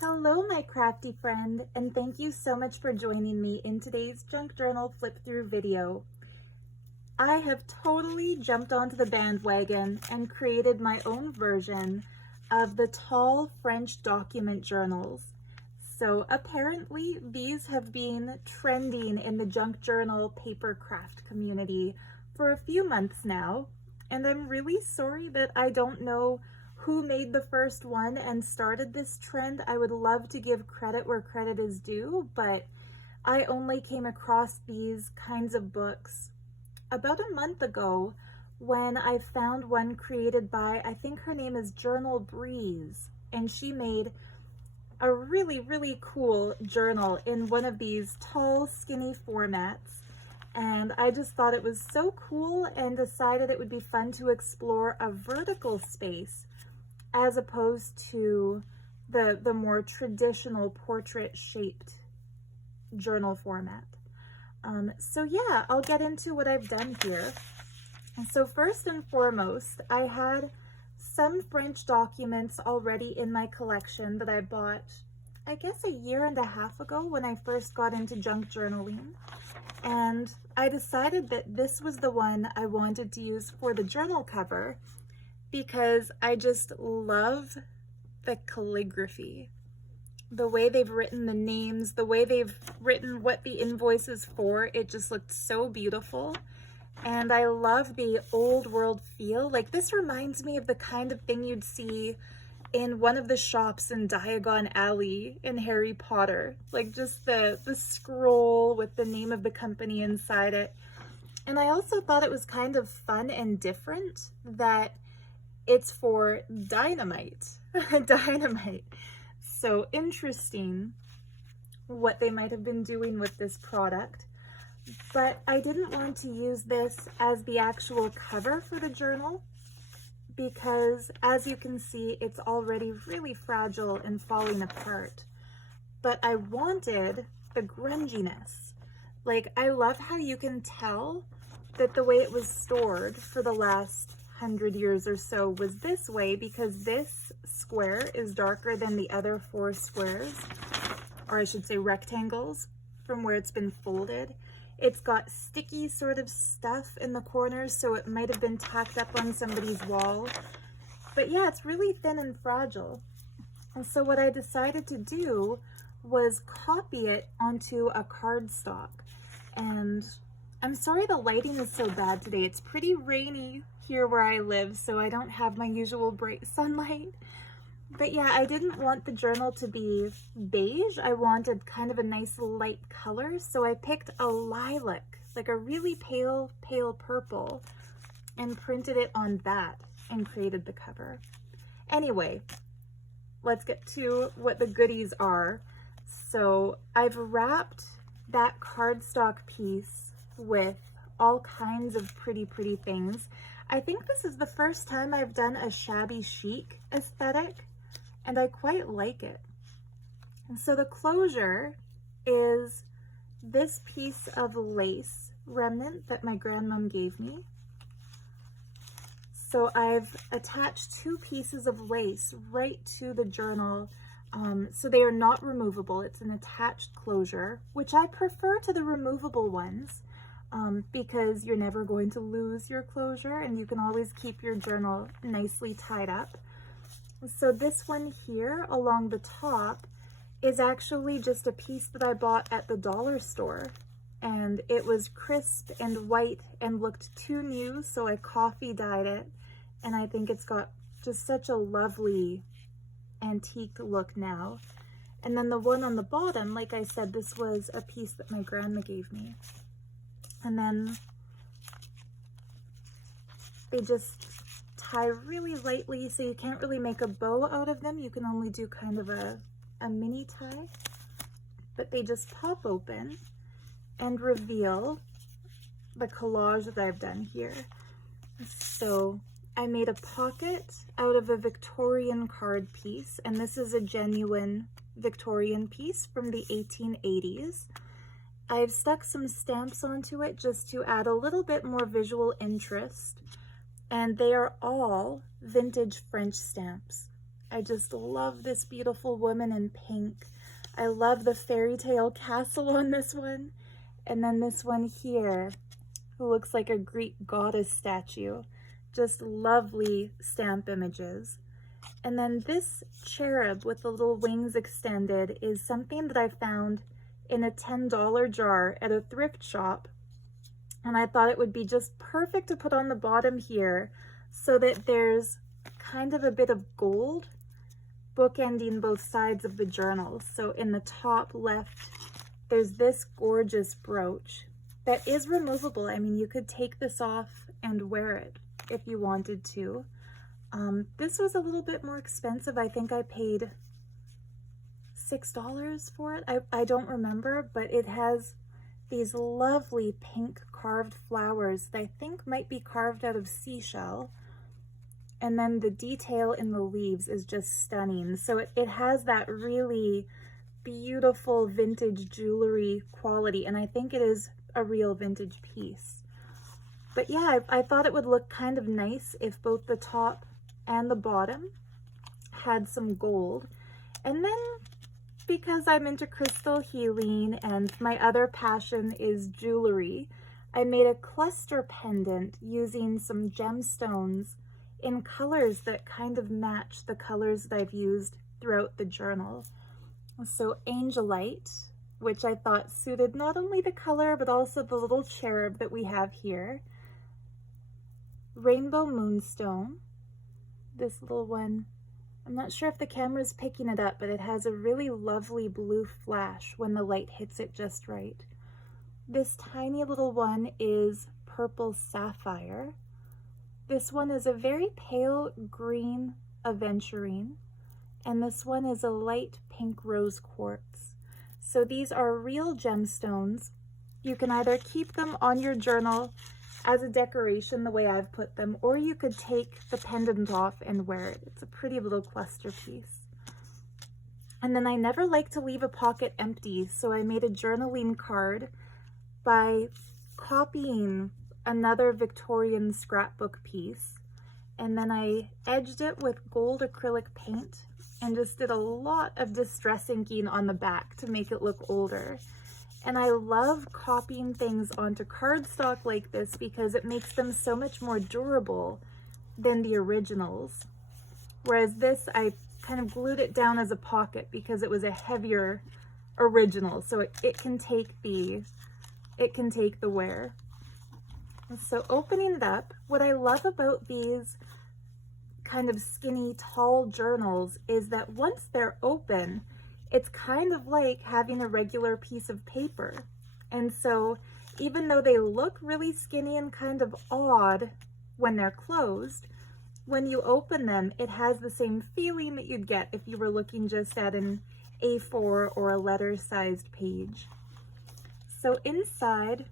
Hello, my crafty friend, and thank you so much for joining me in today's junk journal flip through video. I have totally jumped onto the bandwagon and created my own version of the tall French document journals. So apparently these have been trending in the junk journal paper craft community for a few months now, and I'm really sorry that I don't know who made the first one and started this trend. I would love to give credit where credit is due, but I only came across these kinds of books about a month ago when I found one created by, I think her name is Journal Breeze, and she made a really cool journal in one of these tall, skinny formats. And I just thought it was so cool and decided it would be fun to explore a vertical space as opposed to the more traditional portrait shaped journal format. So yeah, I'll get into what I've done here. And so first and foremost, I had some French documents already in my collection that I bought, I guess, a year and a half ago when I first got into junk journaling. And I decided that this was the one I wanted to use for the journal cover because I just love the calligraphy. The way they've written the names, the way they've written what the invoice is for, it just looked so beautiful. And I love the old world feel. Like, this reminds me of the kind of thing you'd see in one of the shops in Diagon Alley in Harry Potter. Like, just the scroll with the name of the company inside it. And I also thought it was kind of fun and different that it's for dynamite. Dynamite. So interesting what they might have been doing with this product. But I didn't want to use this as the actual cover for the journal because, as you can see, it's already really fragile and falling apart. But I wanted the grunginess. Like, I love how you can tell that the way it was stored for the last 100 years or so was this way, because this square is darker than the other 4 squares, or I should say rectangles, from where it's been folded. It's got sticky sort of stuff in the corners, so it might have been tacked up on somebody's wall. But yeah, it's really thin and fragile. And so what I decided to do was copy it onto a cardstock. And I'm sorry the lighting is so bad today. It's pretty rainy here where I live, so I don't have my usual bright sunlight. But yeah, I didn't want the journal to be beige. I wanted kind of a nice light color, so I picked a lilac, like a really pale purple, and printed it on that and created the cover. Anyway, let's get to what the goodies are. So I've wrapped that cardstock piece with all kinds of pretty things. I think this is the first time I've done a shabby chic aesthetic, and I quite like it. And so the closure is this piece of lace remnant that my grandmom gave me. So I've attached 2 pieces of lace right to the journal, so they are not removable. It's an attached closure, which I prefer to the removable ones. Because you're never going to lose your closure and you can always keep your journal nicely tied up. So this one here along the top is actually just a piece that I bought at the dollar store, and it was crisp and white and looked too new, so I coffee dyed it, and I think it's got just such a lovely antique look now. And then the one on the bottom, like I said, this was a piece that my grandma gave me. And then they just tie really lightly, so you can't really make a bow out of them. You can only do kind of a mini tie. But they just pop open and reveal the collage that I've done here. So I made a pocket out of a Victorian card piece, and this is a genuine Victorian piece from the 1880s. I've stuck some stamps onto it just to add a little bit more visual interest, and they are all vintage French stamps. I just love this beautiful woman in pink. I love the fairy tale castle on this one. And then this one here, who looks like a Greek goddess statue. Just lovely stamp images. And then this cherub with the little wings extended is something that I found in a $10 jar at a thrift shop. And I thought it would be just perfect to put on the bottom here so that there's kind of a bit of gold bookending both sides of the journal. So in the top left, there's this gorgeous brooch that is removable. I mean, you could take this off and wear it if you wanted to. This was a little bit more expensive. I think I paid $6 for it. I don't remember, but it has these lovely pink carved flowers that I think might be carved out of seashell. And then the detail in the leaves is just stunning. So it has that really beautiful vintage jewelry quality, and I think it is a real vintage piece. But yeah, I thought it would look kind of nice if both the top and the bottom had some gold. And then because I'm into crystal healing and my other passion is jewelry, I made a cluster pendant using some gemstones in colors that kind of match the colors that I've used throughout the journal. So Angelite, which I thought suited not only the color, but also the little cherub that we have here. Rainbow Moonstone, this little one. I'm not sure if the camera's picking it up, but it has a really lovely blue flash when the light hits it just right. This tiny little one is Purple Sapphire. This one is a very pale green aventurine, and this one is a light pink rose quartz. So these are real gemstones. You can either keep them on your journal as a decoration the way I've put them, or you could take the pendant off and wear it. It's a pretty little cluster piece. And then I never like to leave a pocket empty, so I made a journaling card by copying another Victorian scrapbook piece, and then I edged it with gold acrylic paint and just did a lot of distress inking on the back to make it look older. And I love copying things onto cardstock like this because it makes them so much more durable than the originals. Whereas this, I kind of glued it down as a pocket because it was a heavier original, so it can take the wear. So opening it up, what I love about these kind of skinny, tall journals is that once they're open, it's kind of like having a regular piece of paper. And so even though they look really skinny and kind of odd when they're closed, when you open them, it has the same feeling that you'd get if you were looking just at an A4 or a letter-sized page. So inside,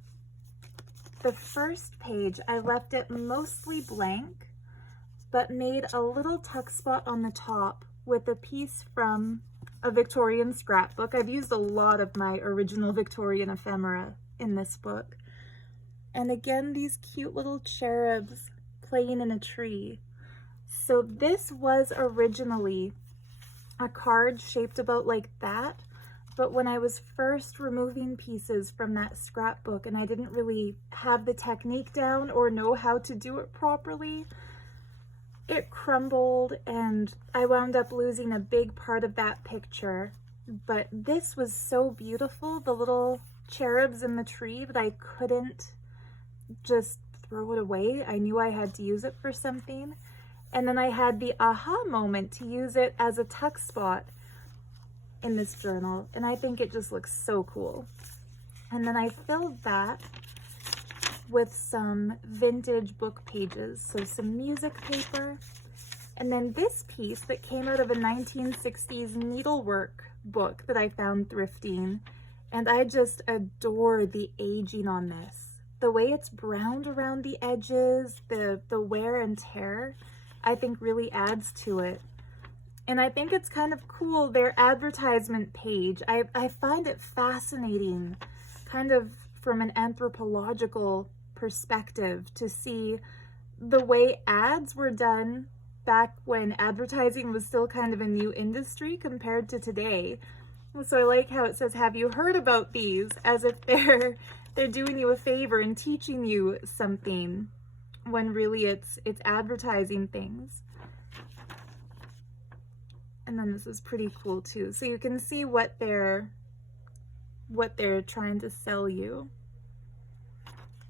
the first page, I left it mostly blank, but made a little tuck spot on the top with a piece from a Victorian scrapbook. I've used a lot of my original Victorian ephemera in this book. And again, these cute little cherubs playing in a tree. So this was originally a card shaped about like that, but when I was first removing pieces from that scrapbook and I didn't really have the technique down or know how to do it properly, it crumbled and I wound up losing a big part of that picture. But this was so beautiful, the little cherubs in the tree, that I couldn't just throw it away. I knew I had to use it for something. And then I had the aha moment to use it as a tuck spot in this journal, and I think it just looks so cool. And then I filled that with some vintage book pages, so some music paper, and then this piece that came out of a 1960s needlework book that I found thrifting, and I just adore the aging on this. The way it's browned around the edges, the wear and tear, I think really adds to it. And I think it's kind of cool, their advertisement page. I find it fascinating, kind of from an anthropological perspective, to see the way ads were done back when advertising was still kind of a new industry compared to today. So I like how it says, have you heard about these? As if they're doing you a favor and teaching you something, when really it's advertising things. And then this is pretty cool too. So you can see what they're trying to sell you.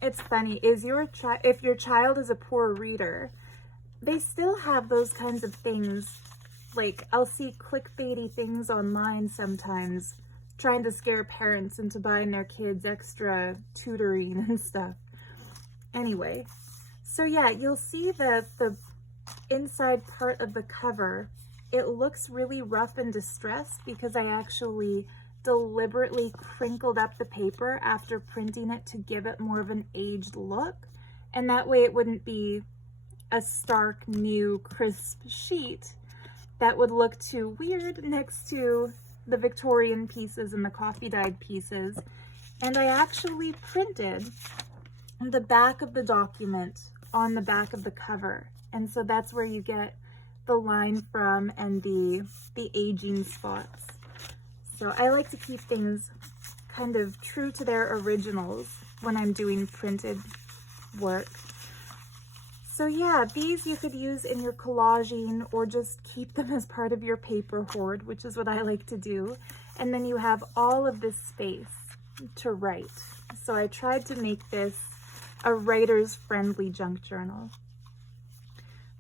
It's funny, if your child is a poor reader, they still have those kinds of things. Like, I'll see clickbaity things online sometimes, trying to scare parents into buying their kids extra tutoring and stuff. Anyway, so yeah, you'll see the inside part of the cover. It looks really rough and distressed because I actually deliberately crinkled up the paper after printing it to give it more of an aged look, and that way it wouldn't be a stark new crisp sheet that would look too weird next to the Victorian pieces and the coffee dyed pieces. And I actually printed the back of the document on the back of the cover, and so that's where you get the line from and the aging spots. So I like to keep things kind of true to their originals when I'm doing printed work. So yeah, these you could use in your collaging or just keep them as part of your paper hoard, which is what I like to do. And then you have all of this space to write. So I tried to make this a writer's friendly junk journal.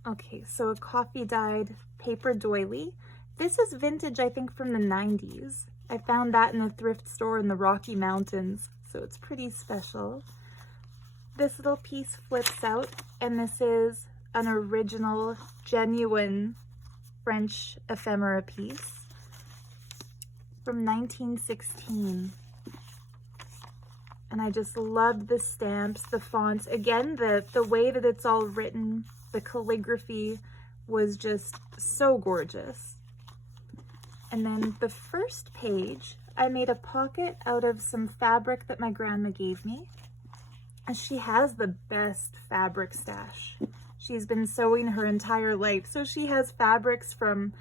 Okay, so a coffee dyed paper doily. This is vintage, I think, from the 90s. I found that in a thrift store in the Rocky Mountains, so it's pretty special. This little piece flips out, and this is an original, genuine French ephemera piece from 1916. And I just loved the stamps, the fonts. Again, the way that it's all written, the calligraphy was just so gorgeous. And then the first page, I made a pocket out of some fabric that my grandma gave me. And she has the best fabric stash. She's been sewing her entire life, so she has fabrics from,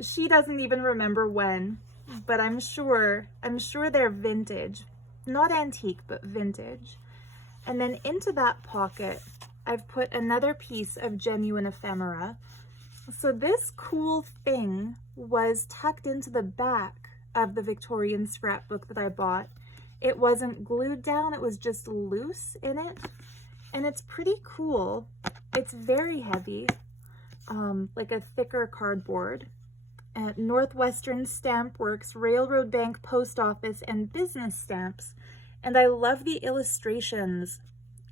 she doesn't even remember when, but I'm sure they're vintage. Not antique, but vintage. And then into that pocket, I've put another piece of genuine ephemera. So this cool thing was tucked into the back of the Victorian scrapbook that I bought. It wasn't glued down, it was just loose in it. And it's pretty cool. It's very heavy, like a thicker cardboard. At Northwestern Stamp Works, Railroad Bank Post Office, and business stamps. And I love the illustrations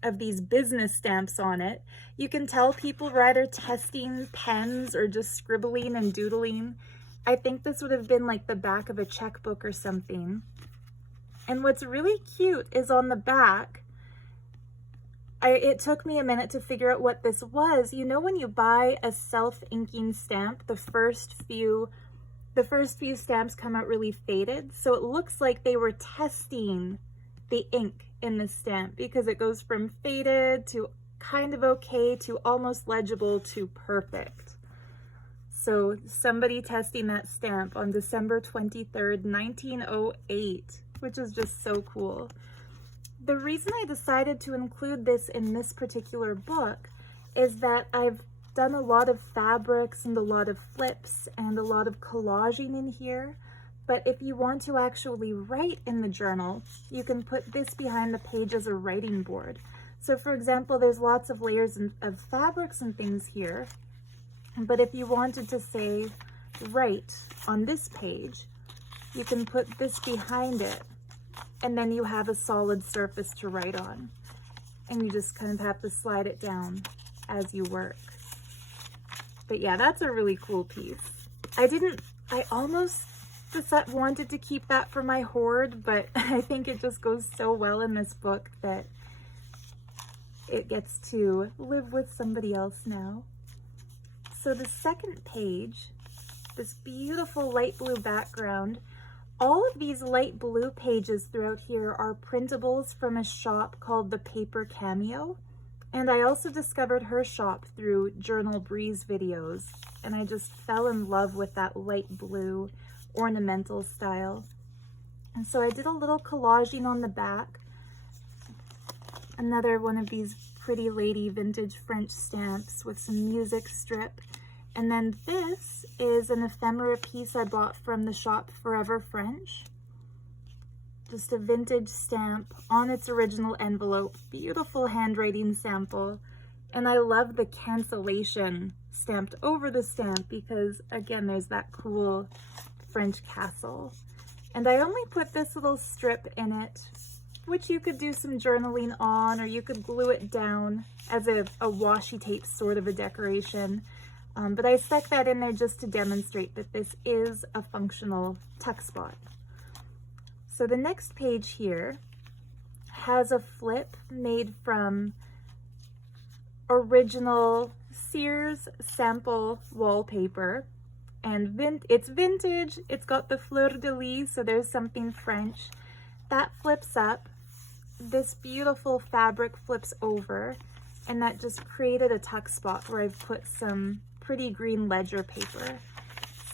of these business stamps on it. You can tell people were either testing pens or just scribbling and doodling. I think this would have been like the back of a checkbook or something. And what's really cute is on the back, it took me a minute to figure out what this was. You know when you buy a self-inking stamp, the first few stamps come out really faded. So it looks like they were testing the ink in the stamp because it goes from faded to kind of okay to almost legible to perfect. So somebody testing that stamp on December 23rd, 1908, which is just so cool. The reason I decided to include this in this particular book is that I've done a lot of fabrics and a lot of flips and a lot of collaging in here. But if you want to actually write in the journal, you can put this behind the page as a writing board. So for example, there's lots of layers of fabrics and things here. But if you wanted to say write on this page, you can put this behind it, and then you have a solid surface to write on. And you just kind of have to slide it down as you work. But yeah, that's a really cool piece. I almost wanted to keep that for my hoard, but I think it just goes so well in this book that it gets to live with somebody else now. So the second page, this beautiful light blue background, all of these light blue pages throughout here are printables from a shop called the Paper Cameo. And I also discovered her shop through Journal Breeze videos, and I just fell in love with that light blue ornamental style. And so I did a little collaging on the back. Another one of these pretty lady vintage French stamps with some music strip. And then this is an ephemera piece I bought from the shop Forever French. Just a vintage stamp on its original envelope. Beautiful handwriting sample. And I love the cancellation stamped over the stamp because, again, there's that cool French castle. And I only put this little strip in it, which you could do some journaling on, or you could glue it down as a washi tape sort of a decoration. But I stuck that in there just to demonstrate that this is a functional tuck spot. So the next page here has a flip made from original Sears sample wallpaper. And it's vintage, it's got the fleur de lis, so there's something French. That flips up, this beautiful fabric flips over, and that just created a tuck spot where I've put some pretty green ledger paper.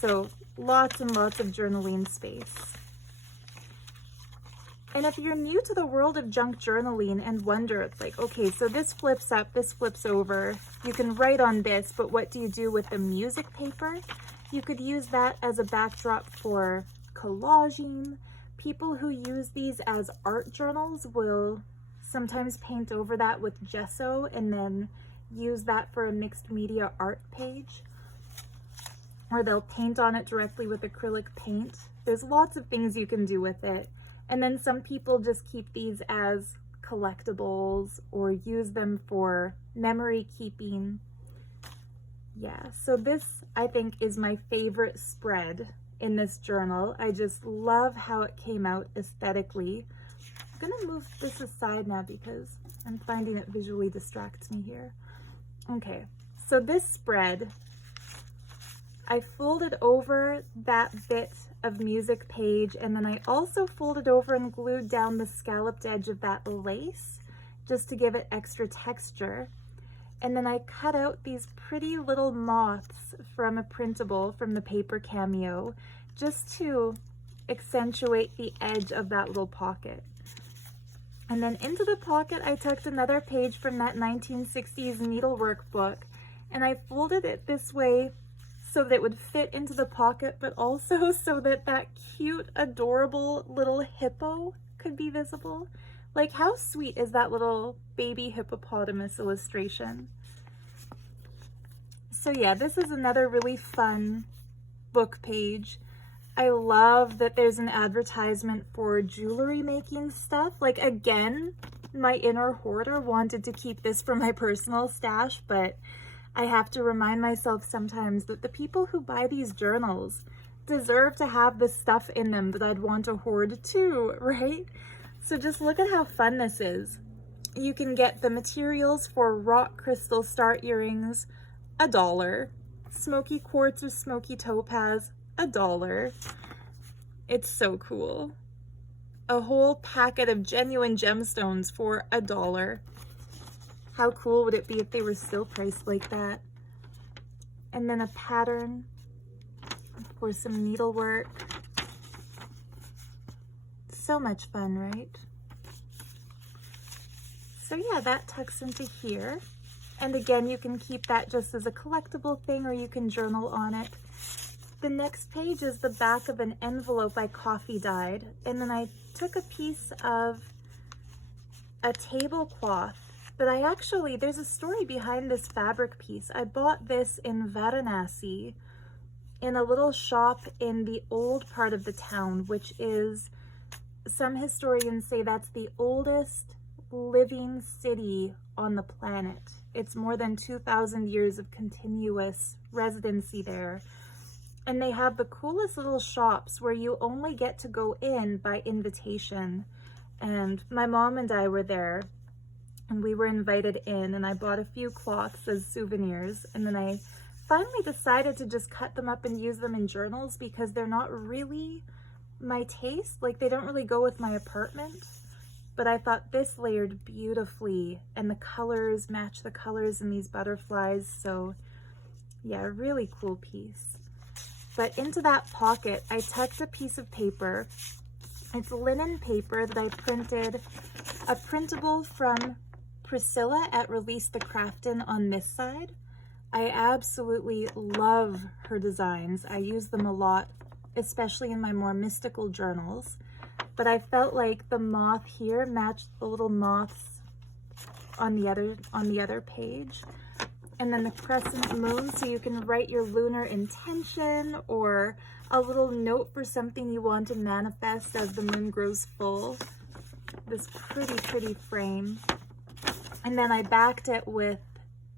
So lots and lots of journaling space. And if you're new to the world of junk journaling and wonder, it's like, okay, so this flips up, this flips over, you can write on this, but what do you do with the music paper? You could use that as a backdrop for collaging. People who use these as art journals will sometimes paint over that with gesso and then use that for a mixed media art page. Or they'll paint on it directly with acrylic paint. There's lots of things you can do with it. And then some people just keep these as collectibles or use them for memory keeping. Yeah, so this I think is my favorite spread in this journal. I just love how it came out aesthetically. I'm gonna move this aside now because I'm finding it visually distracts me here. Okay, so this spread, I folded over that bit of music page, and then I also folded over and glued down the scalloped edge of that lace just to give it extra texture. And then I cut out these pretty little moths from a printable from the paper cameo just to accentuate the edge of that little pocket. And then into the pocket I tucked another page from that 1960s needlework book, and I folded it this way so that it would fit into the pocket, but also so that that cute, adorable little hippo could be visible. Like, how sweet is that little baby hippopotamus illustration? So yeah, this is another really fun book page. I love that there's an advertisement for jewelry making stuff. Like, again, my inner hoarder wanted to keep this for my personal stash, but I have to remind myself sometimes that the people who buy these journals deserve to have the stuff in them that I'd want to hoard too, right? So just look at how fun this is. You can get the materials for rock crystal star earrings, $1. Smoky quartz or smoky topaz, $1. It's so cool. A whole packet of genuine gemstones for $1. How cool would it be if they were still priced like that? And then a pattern for some needlework. So much fun, right? So yeah, that tucks into here. And again, you can keep that just as a collectible thing, or you can journal on it. The next page is the back of an envelope I coffee dyed. And then I took a piece of a tablecloth. But there's a story behind this fabric piece. I bought this in Varanasi in a little shop in the old part of the town, which is, some historians say that's the oldest living city on the planet. It's more than 2,000 years of continuous residency there. And they have the coolest little shops where you only get to go in by invitation. And my mom and I were there, and we were invited in, and I bought a few cloths as souvenirs, and then I finally decided to just cut them up and use them in journals because they're not really my taste. Like, they don't really go with my apartment, but I thought this layered beautifully, and the colors match the colors in these butterflies. So yeah, really cool piece. But into that pocket, I tucked a piece of paper. It's linen paper that I printed a printable from Priscilla at Release the Craftin on this side. I absolutely love her designs. I use them a lot, especially in my more mystical journals. But I felt like the moth here matched the little moths on the other page. And then the crescent moon, so you can write your lunar intention or a little note for something you want to manifest as the moon grows full. This pretty frame. And then I backed it with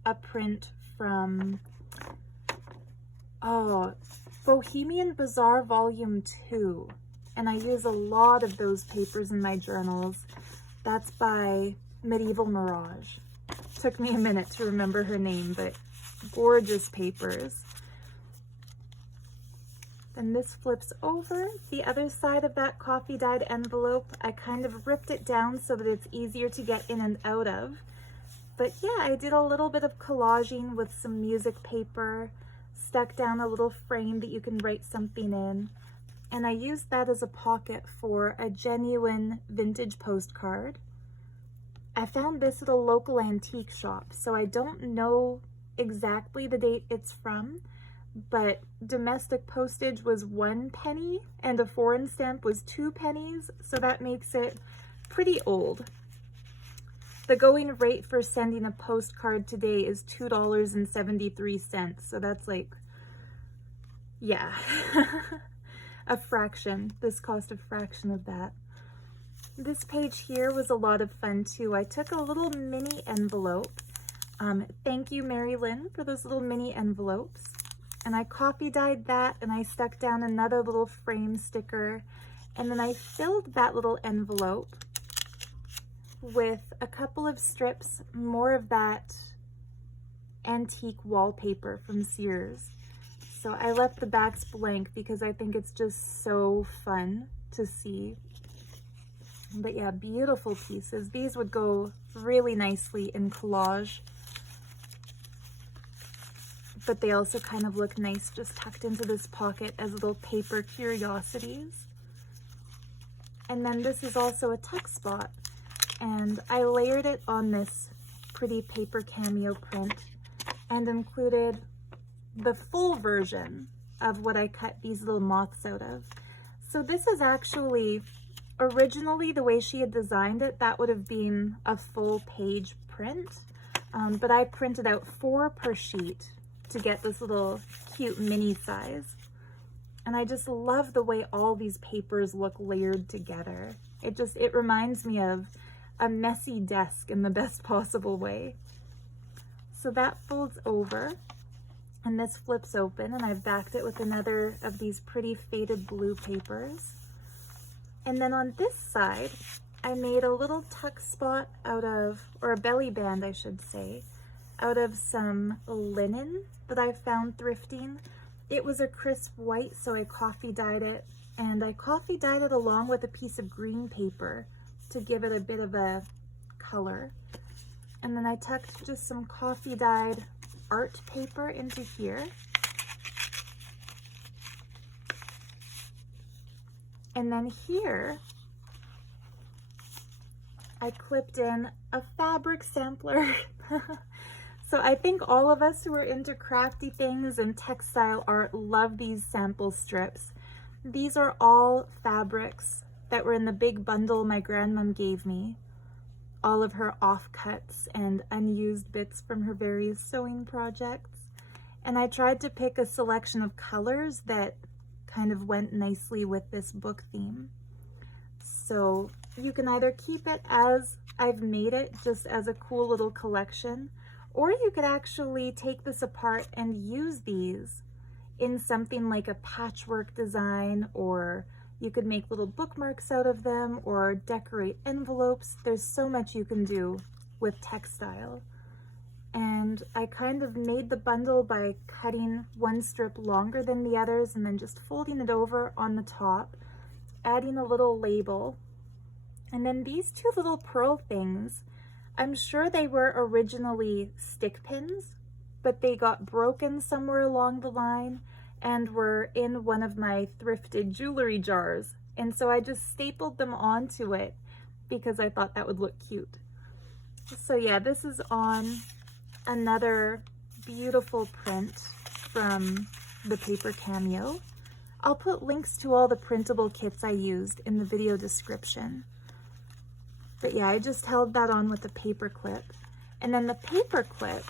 a print from, Bohemian Bazaar Volume 2. And I use a lot of those papers in my journals. That's by Medieval Mirage. Took me a minute to remember her name, but gorgeous papers. Then this flips over. The other side of that coffee dyed envelope, I kind of ripped it down so that it's easier to get in and out of. But yeah, I did a little bit of collaging with some music paper, stuck down a little frame that you can write something in. And I used that as a pocket for a genuine vintage postcard. I found this at a local antique shop, so I don't know exactly the date it's from, but domestic postage was 1 penny and a foreign stamp was 2 pennies, so that makes it pretty old. The going rate for sending a postcard today is $2.73, so that's like, yeah, a fraction. This cost a fraction of that. This page here was a lot of fun too. I took a little mini envelope. Thank you, Mary Lynn, for those little mini envelopes. And I coffee dyed that, and I stuck down another little frame sticker. And then I filled that little envelope with a couple of strips, more of that antique wallpaper from Sears. So I left the backs blank because I think it's just so fun to see. But yeah, beautiful pieces. These would go really nicely in collage. But they also kind of look nice just tucked into this pocket as little paper curiosities. And then this is also a tuck spot. And I layered it on this pretty paper cameo print and included the full version of what I cut these little moths out of. So this is actually, originally the way she had designed it, that would have been a full page print, but I printed out 4 per sheet to get this little cute mini size. And I just love the way all these papers look layered together. It reminds me of a messy desk in the best possible way. So that folds over, and this flips open, and I've backed it with another of these pretty faded blue papers. And then on this side, I made a little tuck spot out of, or a belly band, I should say, out of some linen that I found thrifting. It was a crisp white, so I coffee dyed it, and I coffee dyed it along with a piece of green paper to give it a bit of a color. And then I tucked just some coffee dyed art paper into here. And then here, I clipped in a fabric sampler. So I think all of us who are into crafty things and textile art love these sample strips. These are all fabrics that were in the big bundle my grandmom gave me. All of her offcuts and unused bits from her various sewing projects. And I tried to pick a selection of colors that kind of went nicely with this book theme. So you can either keep it as I've made it, just as a cool little collection, or you could actually take this apart and use these in something like a patchwork design, or you could make little bookmarks out of them or decorate envelopes. There's so much you can do with textile. And I kind of made the bundle by cutting one strip longer than the others and then just folding it over on the top, adding a little label, And then these two little pearl things, I'm sure they were originally stick pins, but they got broken somewhere along the line and were in one of my thrifted jewelry jars. And so I just stapled them onto it because I thought that would look cute. So yeah, this is on another beautiful print from the Paper Cameo. I'll put links to all the printable kits I used in the video description. But yeah, I just held that on with a paper clip. And then the paper clip,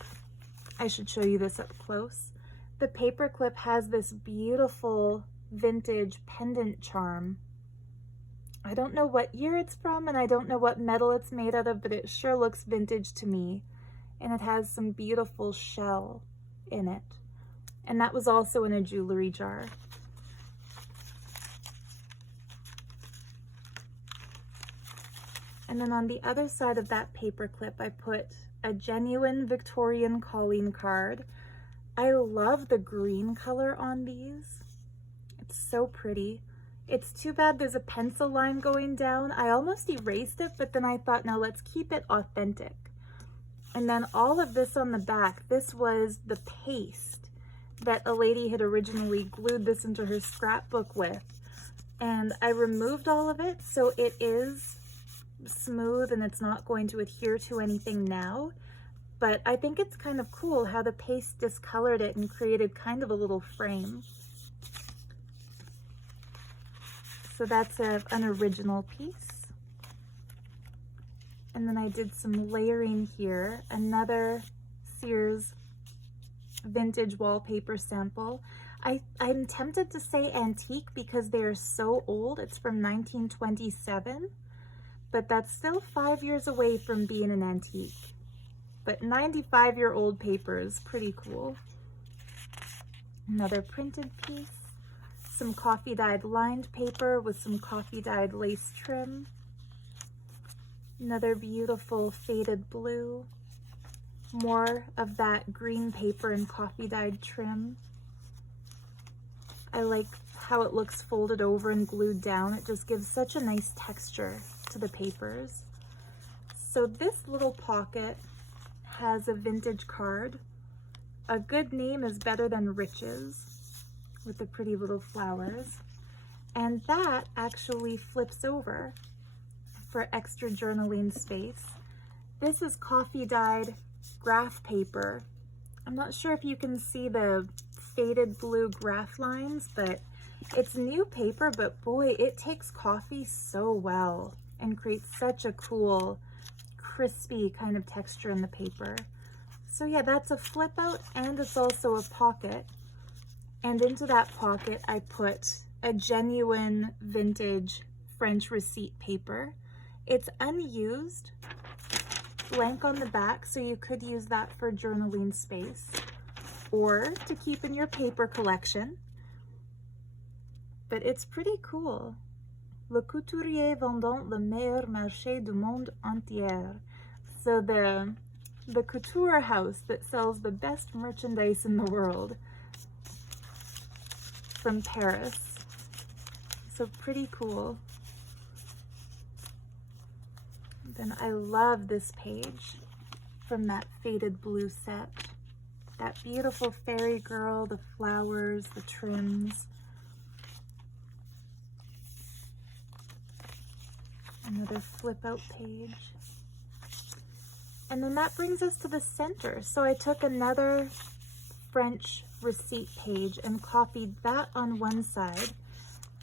I should show you this up close. The paper clip has this beautiful vintage pendant charm. I don't know what year it's from and I don't know what metal it's made out of, but it sure looks vintage to me. And it has some beautiful shell in it. And that was also in a jewelry jar. And then on the other side of that paper clip, I put a genuine Victorian calling card. I love the green color on these. It's so pretty. It's too bad there's a pencil line going down. I almost erased it, but then I thought, no, let's keep it authentic. And then all of this on the back, this was the paste that a lady had originally glued this into her scrapbook with. And I removed all of it, so it is smooth and it's not going to adhere to anything now. But I think it's kind of cool how the paste discolored it and created kind of a little frame. So that's an original piece. And then I did some layering here, another Sears vintage wallpaper sample. I'm tempted to say antique because they're so old. It's from 1927, but that's still 5 years away from being an antique. But 95-year-old paper is pretty cool. Another printed piece. Some coffee dyed lined paper with some coffee dyed lace trim. Another beautiful faded blue. More of that green paper and coffee dyed trim. I like how it looks folded over and glued down. It just gives such a nice texture to the papers. So this little pocket has a vintage card. A good name is better than riches, with the pretty little flowers. And that actually flips over for extra journaling space. This is coffee dyed graph paper. I'm not sure if you can see the faded blue graph lines, but it's new paper, but boy, it takes coffee so well and creates such a cool, crispy kind of texture in the paper. So yeah, that's a flip out and it's also a pocket. And into that pocket, I put a genuine vintage French receipt paper. It's unused, blank on the back, so you could use that for journaling space or to keep in your paper collection. But it's pretty cool. Le couturier vendant le meilleur marché du monde entier. So the couture house that sells the best merchandise in the world, from Paris. So pretty cool. Then I love this page from that faded blue set. That beautiful fairy girl, the flowers, the trims. Another flip out page. And then that brings us to the center. So I took another French receipt page and copied that on one side.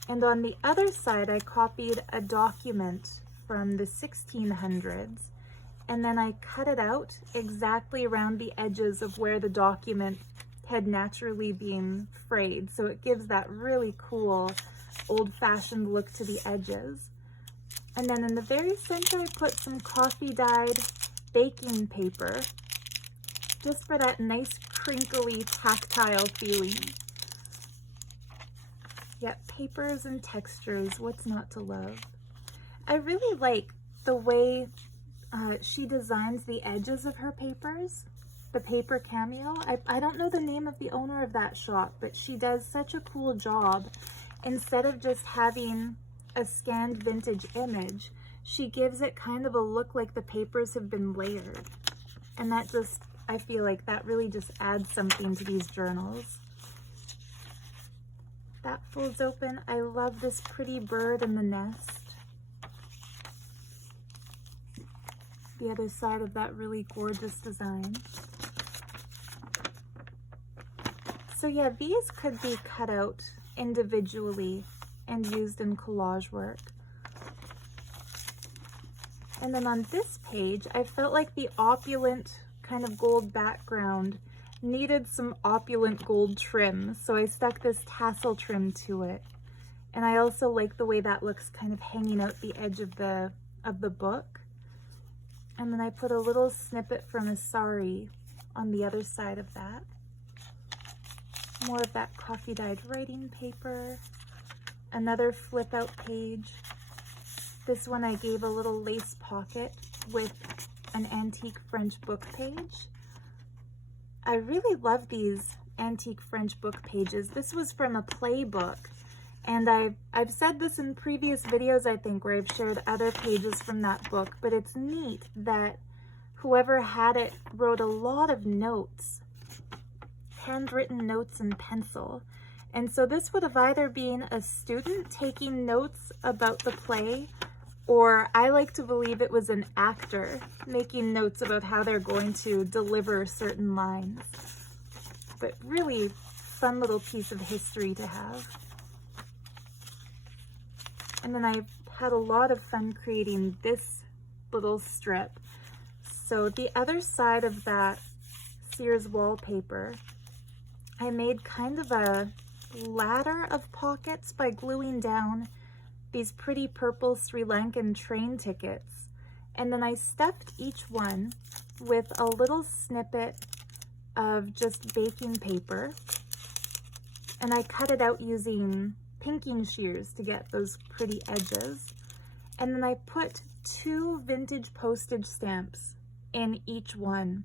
And on the other side, I copied a document from the 1600s. And then I cut it out exactly around the edges of where the document had naturally been frayed. So it gives that really cool old-fashioned look to the edges. And then in the very center, I put some coffee dyed baking paper, just for that nice crinkly tactile feeling. Yep, papers and textures, what's not to love? I really like the way she designs the edges of her papers, the Paper Cameo. I don't know the name of the owner of that shop, but she does such a cool job. Instead of just having a scanned vintage image, she gives it kind of a look like the papers have been layered. And that just, I feel like that really just adds something to these journals. That folds open. I love this pretty bird in the nest. The other side of that really gorgeous design. So yeah, these could be cut out individually and used in collage work. And then on this page, I felt like the opulent kind of gold background needed some opulent gold trim, so I stuck this tassel trim to it. And I also like the way that looks kind of hanging out the edge of the book. And then I put a little snippet from a sari on the other side of that. More of that coffee dyed writing paper. Another flip out page. This one I gave a little lace pocket with an antique French book page. I really love these antique French book pages. This was from a playbook, and I've said this in previous videos, I think, where I've shared other pages from that book, but it's neat that whoever had it wrote a lot of notes, handwritten notes in pencil. And so this would have either been a student taking notes about the play, or I like to believe it was an actor making notes about how they're going to deliver certain lines. But really fun little piece of history to have. And then I've had a lot of fun creating this little strip. So the other side of that Sears wallpaper, I made kind of a ladder of pockets by gluing down these pretty purple Sri Lankan train tickets. And then I stuffed each one with a little snippet of just baking paper. And I cut it out using pinking shears to get those pretty edges. And then I put 2 vintage postage stamps in each one.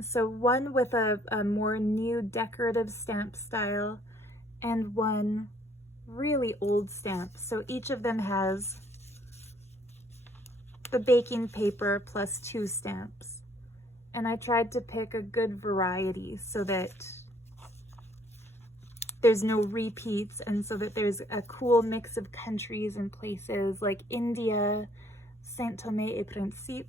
So one with a more new decorative stamp style and one really old stamp. So each of them has the baking paper plus 2 stamps. And I tried to pick a good variety so that there's no repeats and so that there's a cool mix of countries and places like India, Saint Thomé et Principe,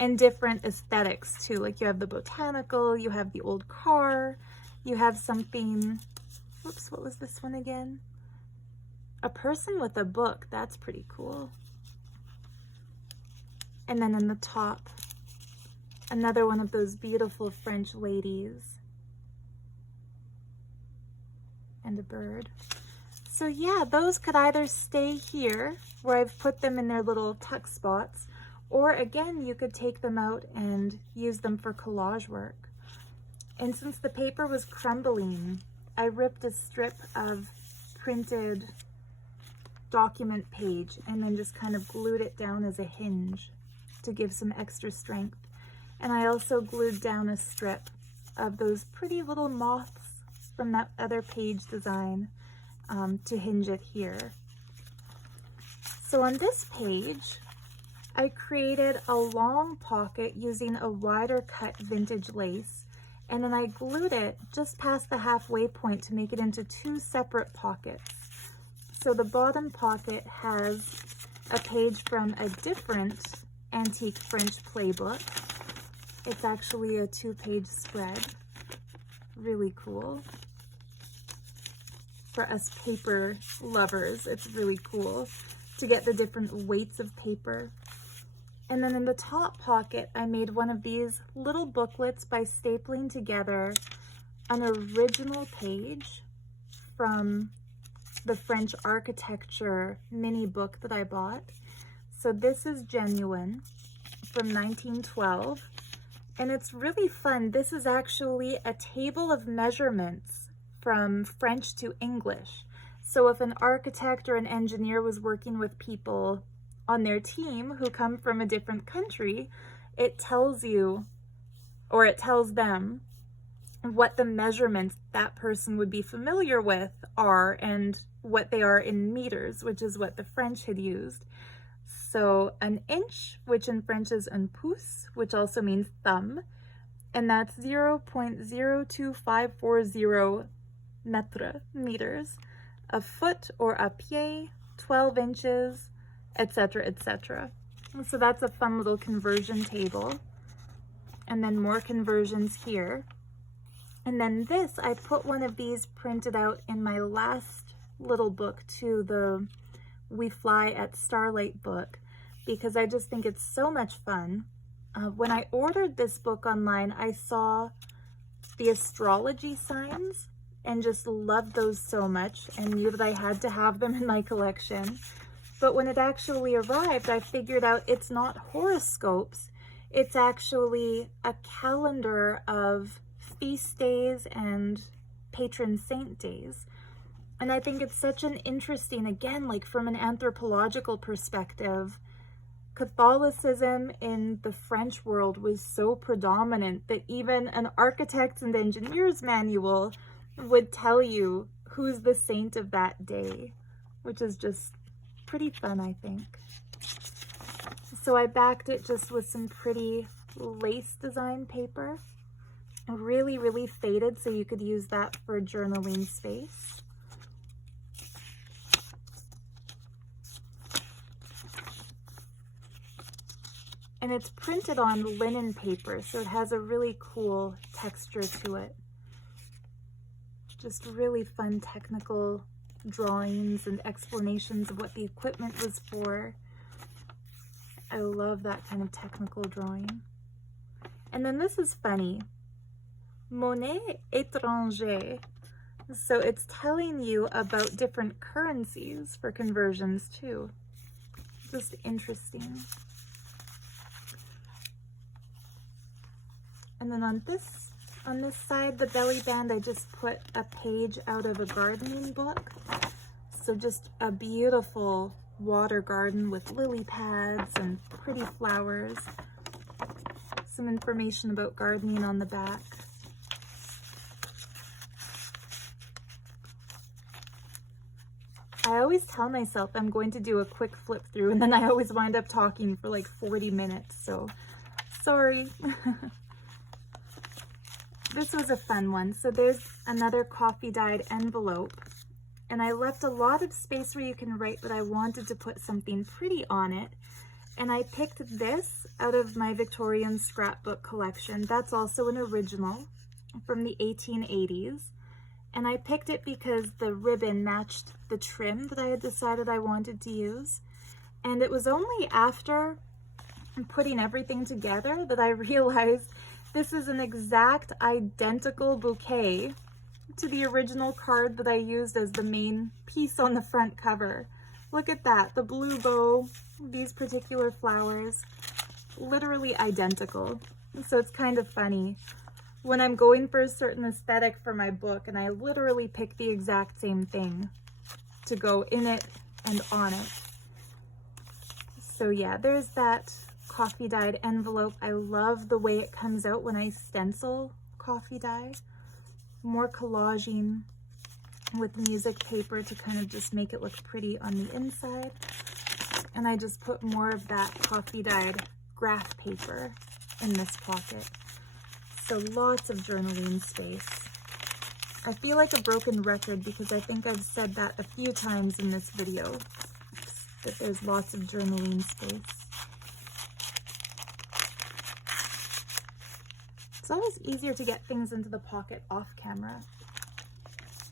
and different aesthetics too. Like you have the botanical, you have the old car, you have something, whoops, what was this one again? A person with a book, that's pretty cool. And then in the top, another one of those beautiful French ladies. And a bird. So yeah, those could either stay here where I've put them in their little tuck spots, or again, you could take them out and use them for collage work. And since the paper was crumbling, I ripped a strip of printed document page and then just kind of glued it down as a hinge to give some extra strength. And I also glued down a strip of those pretty little moths from that other page design to hinge it here. So on this page, I created a long pocket using a wider cut vintage lace, and then I glued it just past the halfway point to make it into 2 separate pockets. So the bottom pocket has a page from a different antique French playbook. It's actually a 2-page spread. Really cool. For us paper lovers, it's really cool to get the different weights of paper. And then in the top pocket, I made one of these little booklets by stapling together an original page from the French architecture mini book that I bought. So this is genuine from 1912, and it's really fun. This is actually a table of measurements from French to English. So if an architect or an engineer was working with people on their team who come from a different country, it tells you, or it tells them, what the measurements that person would be familiar with are and what they are in meters, which is what the French had used. So an inch, which in French is un pouce, which also means thumb, and that's 0.02540 meters. A foot or a pied, 12 inches, etc., etc. So that's a fun little conversion table. And then more conversions here. And then this, I put one of these printed out in my last little book too, the We Fly at Starlight book, because I just think it's so much fun. When I ordered this book online, I saw the astrology signs and just loved those so much and knew that I had to have them in my collection. But when it actually arrived, I figured out it's not horoscopes. It's actually a calendar of feast days and patron saint days. And I think it's such an interesting, again, like from an anthropological perspective, Catholicism in the French world was so predominant that even an architect's and engineer's manual would tell you who's the saint of that day, which is just pretty fun, I think. So I backed it just with some pretty lace design paper, really, really faded, so you could use that for journaling space. And it's printed on linen paper, so it has a really cool texture to it. Just really fun technical drawings and explanations of what the equipment was for. I love that kind of technical drawing. And then this is funny. Monnaie étrangère. So it's telling you about different currencies for conversions too. Just interesting. And then on this side, the belly band, I just put a page out of a gardening book. So just a beautiful water garden with lily pads and pretty flowers. Some information about gardening on the back. I always tell myself I'm going to do a quick flip through, and then I always wind up talking for like 40 minutes, so sorry. This was a fun one. So there's another coffee dyed envelope, and I left a lot of space where you can write, but I wanted to put something pretty on it. And I picked this out of my Victorian scrapbook collection. That's also an original from the 1880s. And I picked it because the ribbon matched the trim that I had decided I wanted to use. And it was only after putting everything together that I realized this is an exact identical bouquet to the original card that I used as the main piece on the front cover. Look at that, the blue bow, these particular flowers, literally identical. So it's kind of funny when I'm going for a certain aesthetic for my book and I literally pick the exact same thing to go in it and on it. So yeah, there's that coffee dyed envelope. I love the way it comes out when I stencil coffee dye. More collaging with music paper to kind of just make it look pretty on the inside. And I just put more of that coffee dyed graph paper in this pocket. So lots of journaling space. I feel like a broken record because I think I've said that a few times in this video, that there's lots of journaling space. It's always easier to get things into the pocket off camera.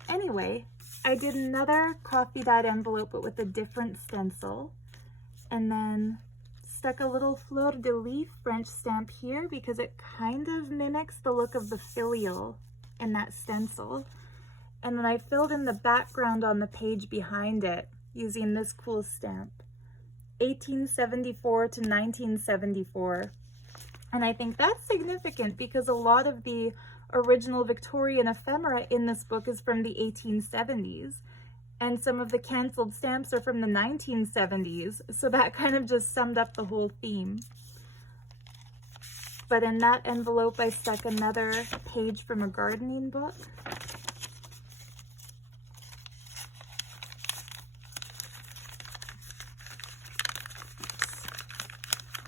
Anyway, I did another coffee dyed envelope but with a different stencil, and then stuck a little fleur de lis French stamp here because it kind of mimics the look of the filial in that stencil. And then I filled in the background on the page behind it using this cool stamp, 1874 to 1974. And I think that's significant because a lot of the original Victorian ephemera in this book is from the 1870s. And some of the canceled stamps are from the 1970s. So that kind of just summed up the whole theme. But in that envelope, I stuck another page from a gardening book.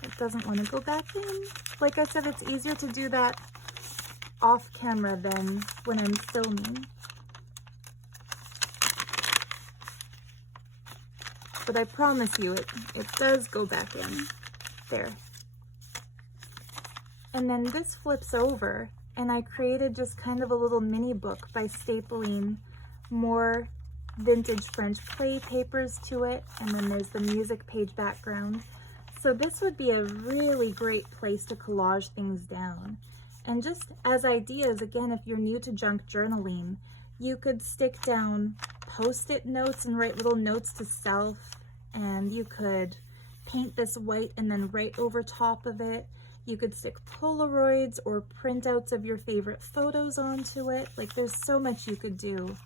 It doesn't want to go back in. Like I said, it's easier to do that off camera than when I'm filming. But I promise you, it does go back in. There. And then this flips over, and I created just kind of a little mini book by stapling more vintage French clay papers to it, and then there's the music page background. So this would be a really great place to collage things down. And just as ideas, again, if you're new to junk journaling, you could stick down post-it notes and write little notes to self, and you could paint this white and then write over top of it. You could stick Polaroids or printouts of your favorite photos onto it. Like, there's so much you could do.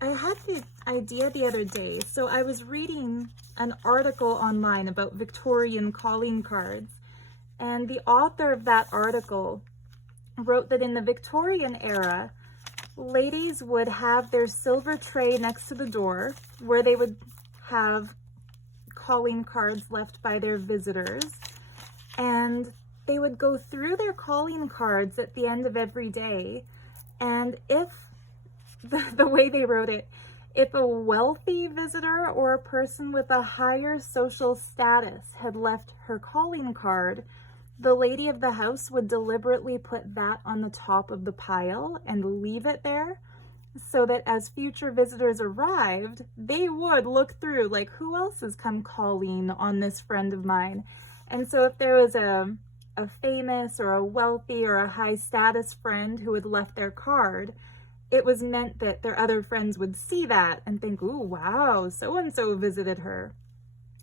I had the idea the other day. So I was reading an article online about Victorian calling cards, and the author of that article wrote that in the Victorian era, ladies would have their silver tray next to the door where they would have calling cards left by their visitors. And they would go through their calling cards at the end of every day. And if, the way they wrote it, if a wealthy visitor or a person with a higher social status had left her calling card, the lady of the house would deliberately put that on the top of the pile and leave it there, so that as future visitors arrived, they would look through, like, who else has come calling on this friend of mine? And so if there was a famous or a wealthy or a high status friend who had left their card, it was meant that their other friends would see that and think, ooh, wow, so-and-so visited her.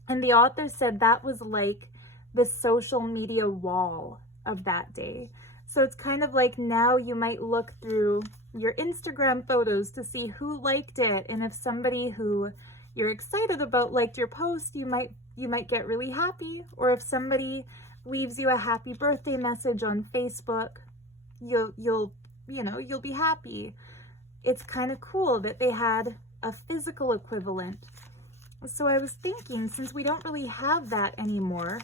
And the author said that was like the social media wall of that day. So it's kind of like now you might look through your Instagram photos to see who liked it. And if somebody who you're excited about liked your post, you might get really happy. Or if somebody leaves you a happy birthday message on Facebook, you'll be happy. It's kind of cool that they had a physical equivalent. So I was thinking, since we don't really have that anymore,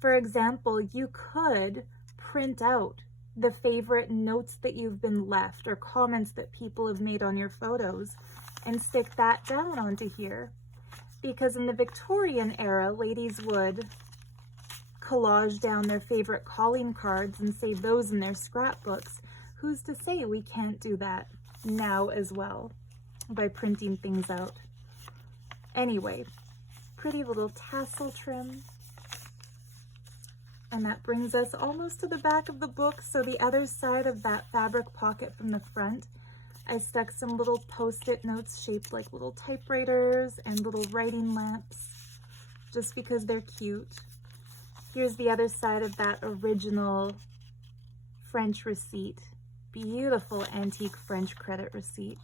for example, you could print out the favorite notes that you've been left or comments that people have made on your photos and stick that down onto here. Because in the Victorian era, ladies would collage down their favorite calling cards and save those in their scrapbooks. Who's to say we can't do that now as well by printing things out? Anyway, pretty little tassel trim. And that brings us almost to the back of the book. So the other side of that fabric pocket from the front, I stuck some little post-it notes shaped like little typewriters and little writing lamps, just because they're cute. Here's the other side of that original French receipt. Beautiful antique French credit receipt.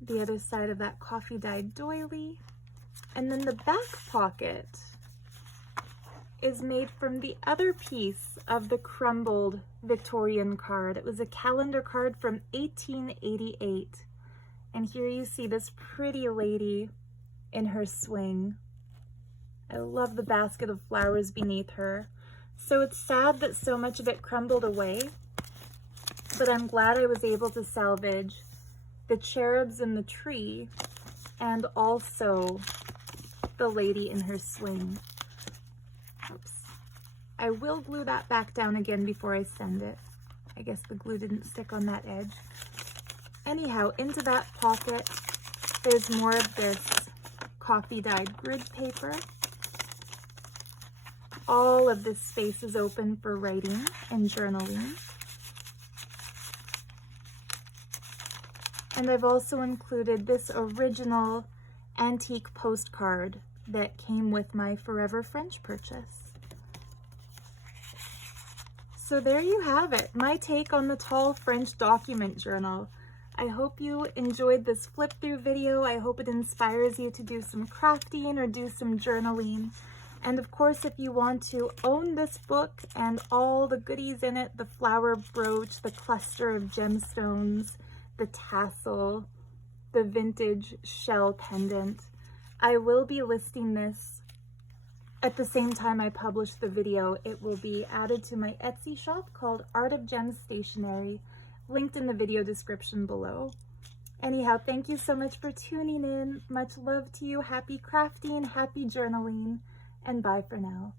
The other side of that coffee dyed doily. And then the back pocket is made from the other piece of the crumbled Victorian card. It was a calendar card from 1888. And here you see this pretty lady in her swing. I love the basket of flowers beneath her. So it's sad that so much of it crumbled away, but I'm glad I was able to salvage the cherubs in the tree and also the lady in her swing. Oops. I will glue that back down again before I send it. I guess the glue didn't stick on that edge. Anyhow, into that pocket, there's more of this coffee dyed grid paper. All of this space is open for writing and journaling. And I've also included this original antique postcard that came with my Forever French purchase. So there you have it, my take on the tall French document journal. I hope you enjoyed this flip through video. I hope it inspires you to do some crafting or do some journaling. And of course, if you want to own this book and all the goodies in it, the flower brooch, the cluster of gemstones, the tassel, the vintage shell pendant, I will be listing this at the same time I publish the video. It will be added to my Etsy shop called Art of Gems Stationery, linked in the video description below. Anyhow, thank you so much for tuning in. Much love to you. Happy crafting, happy journaling, and bye for now.